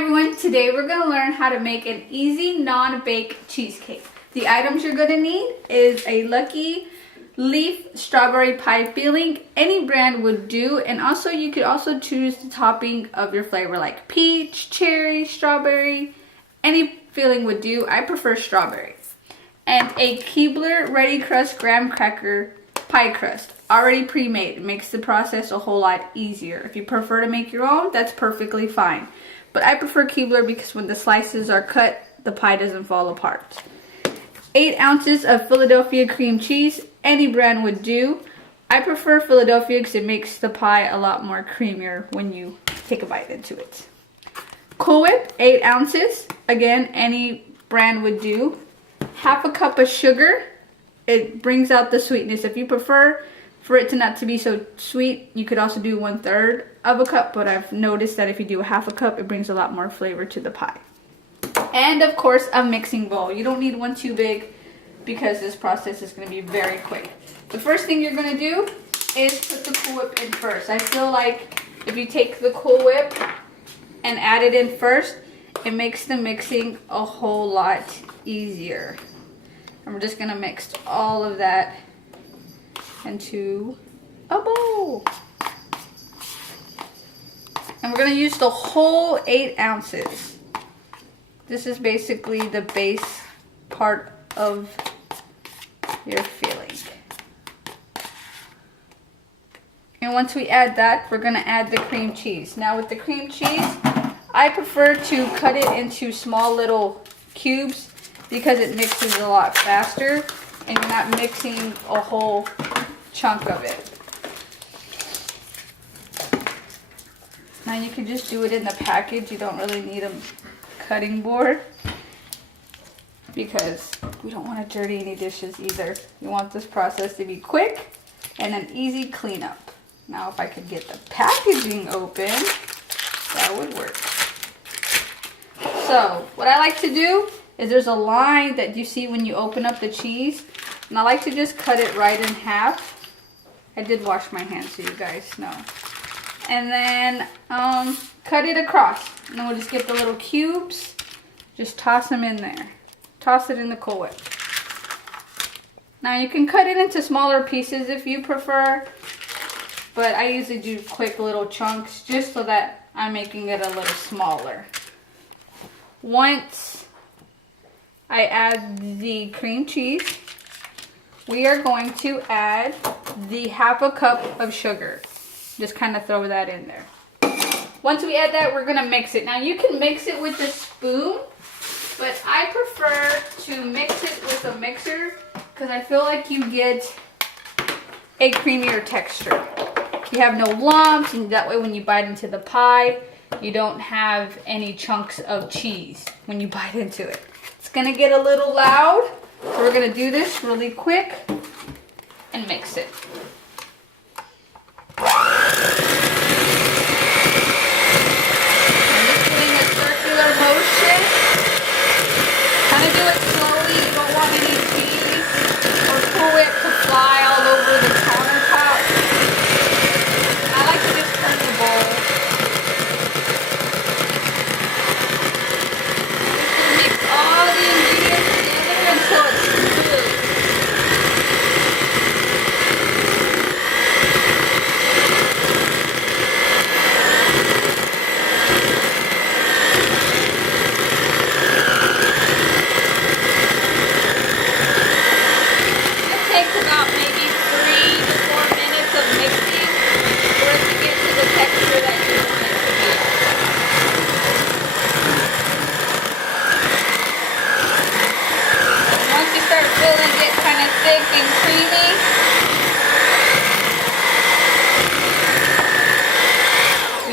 everyone, today we're going to learn how to make an easy non-bake cheesecake. The items you're going to need is a Lucky Leaf strawberry pie filling. Any brand would do, and also you could also choose the topping of your flavor like peach, cherry, strawberry. Any filling would do. I prefer strawberry. And a Keebler Ready Crust graham cracker pie crust, already pre-made. It makes the process a whole lot easier. If you prefer to make your own, that's perfectly fine. But I prefer Keebler because when the slices are cut, the pie doesn't fall apart. 8 ounces of Philadelphia cream cheese. Any brand would do. I prefer Philadelphia because it makes the pie a lot more creamier when you take a bite into it. Cool Whip, 8 ounces. Again, any brand would do. Half a cup of sugar. It brings out the sweetness. If you prefer for it to not to be so sweet, you could also do 1/3 of a cup, but I've noticed that if you do half a cup, it brings a lot more flavor to the pie. And of course, a mixing bowl. You don't need one too big because this process is going to be very quick. The first thing you're going to do is put the Cool Whip in first. I feel like if you take the Cool Whip and add it in first, it makes the mixing a whole lot easier. And we're just going to mix all of that into a bowl. And we're going to use the whole 8 ounces. This is basically the base part of your filling. And once we add that, we're going to add the cream cheese. Now with the cream cheese, I prefer to cut it into small little cubes because it mixes a lot faster and you're not mixing a whole chunk of it. Now you can just do it in the package. You don't really need a cutting board because we don't want to dirty any dishes either. You want this process to be quick and an easy cleanup. Now if I could get the packaging open, that would work. So what I like to do is there's a line that you see when you open up the cheese, and I like to just cut it right in half. I did wash my hands so you guys know. And then cut it across. And then we'll just get the little cubes, just toss them in there. Toss it in the Cool Whip. Now you can cut it into smaller pieces if you prefer, but I usually do quick little chunks just so that I'm making it a little smaller. Once I add the cream cheese, we are going to add the half a cup of sugar. Just kind of throw that in there. Once we add that, we're going to mix it. Now you can mix it with a spoon, but I prefer to mix it with a mixer because I feel like you get a creamier texture. You have no lumps, and that way when you bite into the pie, you don't have any chunks of cheese when you bite into it. It's going to get a little loud, so we're going to do this really quick and mix it. Motion. Kind of do it slowly. You don't want any cheese or Cool Whip to fly all over the countertop. I like to just turn the bowl. Mix all the ingredients together until it's smooth.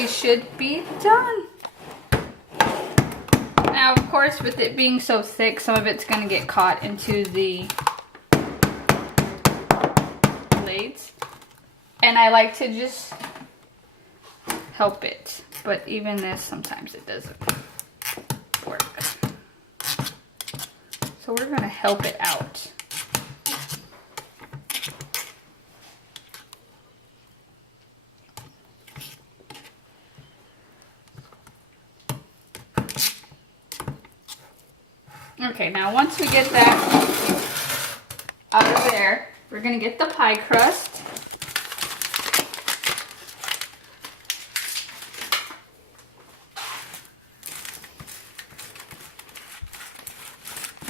Should be done. Now of course with it being so thick, some of it's going to get caught into the blades, and I like to just help it, but even this sometimes it doesn't work, so we're going to help it out. Okay, now once we get that out of there, we're gonna get the pie crust.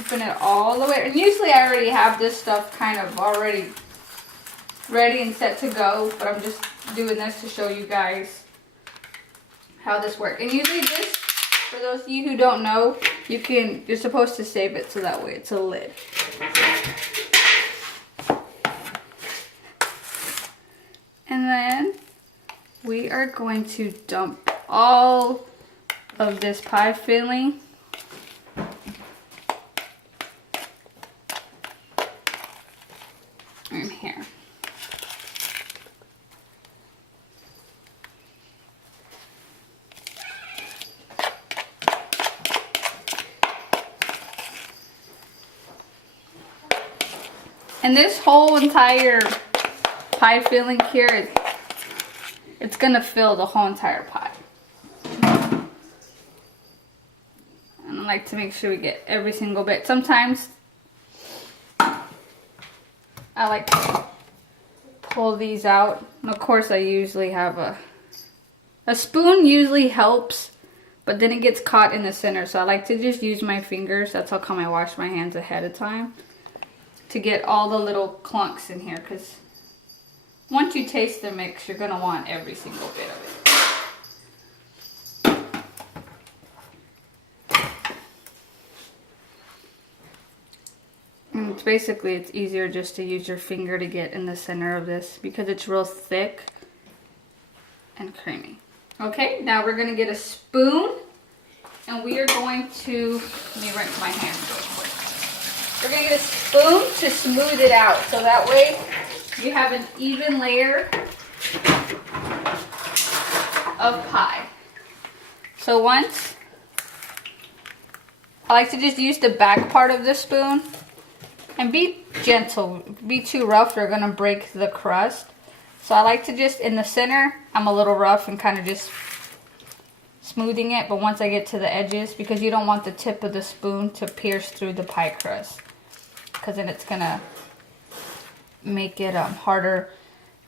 Open it all the way, and usually I already have this stuff kind of already ready and set to go, but I'm just doing this to show you guys how this works. And usually this, for those of you who don't know, you're supposed to save it so that way it's a lid. And then we are going to dump all of this pie filling in here. And this whole entire pie filling here, it's gonna fill the whole entire pie. And I like to make sure we get every single bit. Sometimes I like to pull these out. And of course I usually have a spoon usually helps, but then it gets caught in the center. So I like to just use my fingers. That's how come I wash my hands ahead of time, to get all the little clunks in here, because once you taste the mix, you're gonna want every single bit of it. And it's easier just to use your finger to get in the center of this because it's real thick and creamy. Okay, now we're gonna get a spoon and we are going to, let me rinse my hands real quick. We're gonna get a spoon to smooth it out so that way you have an even layer of pie. So once, I like to just use the back part of the spoon and be gentle. Be too rough, they're gonna break the crust. So I like to just, in the center, I'm a little rough and kind of just smoothing it, but once I get to the edges, because you don't want the tip of the spoon to pierce through the pie crust, because then it's gonna make it harder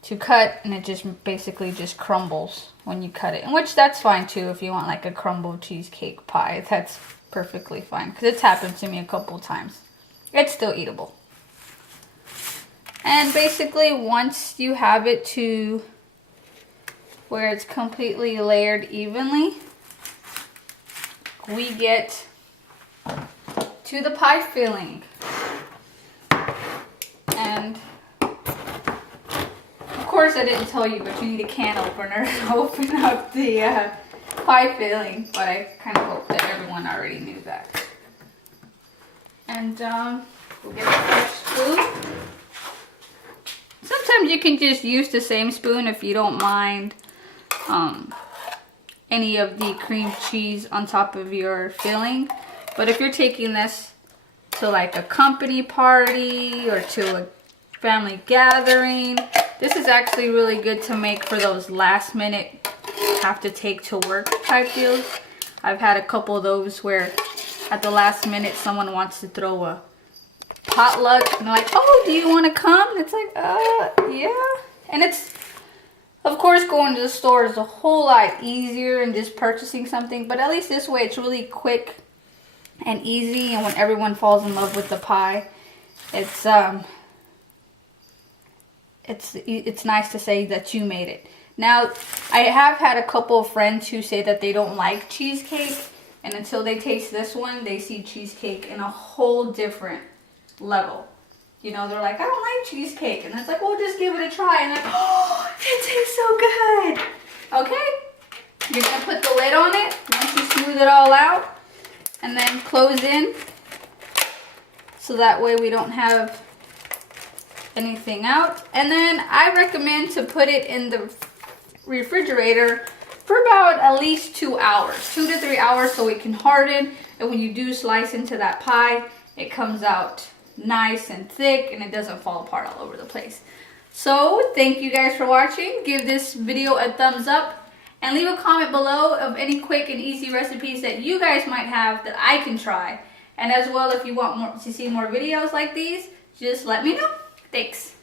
to cut, and it just basically just crumbles when you cut it. And which that's fine too, if you want like a crumbled cheesecake pie, that's perfectly fine, because it's happened to me a couple times. It's still eatable. And basically once you have it to where it's completely layered evenly, we get to the pie filling. And of course I didn't tell you, but you need a can opener to open up the pie filling, but I kind of hope that everyone already knew that. And we'll get a fresh spoon. Sometimes you can just use the same spoon if you don't mind any of the cream cheese on top of your filling. But if you're taking this to like a company party or to a family gathering, this is actually really good to make for those last minute have to take to work type deals. I've had a couple of those where at the last minute someone wants to throw a potluck and they're like, oh, do you want to come? And it's like, yeah. And it's, of course, going to the store is a whole lot easier than just purchasing something, but at least this way it's really quick and easy. And when everyone falls in love with the pie, it's nice to say that you made it. Now, I have had a couple of friends who say that they don't like cheesecake, and until they taste this one, they see cheesecake in a whole different level. You know, they're like, I don't like cheesecake. And it's like, well, just give it a try. And they're like, oh, it tastes so good. Okay. You're going to put the lid on it once you smooth it all out. And then close in. So that way we don't have anything out. And then I recommend to put it in the refrigerator for about at least 2 hours. 2 to 3 hours so it can harden. And when you do slice into that pie, it comes out nice and thick and it doesn't fall apart all over the place. So thank you guys for watching. Give this video a thumbs up And leave a comment below of any quick and easy recipes that you guys might have that I can try. And as well, if you want to see more videos like these, just let me know. Thanks.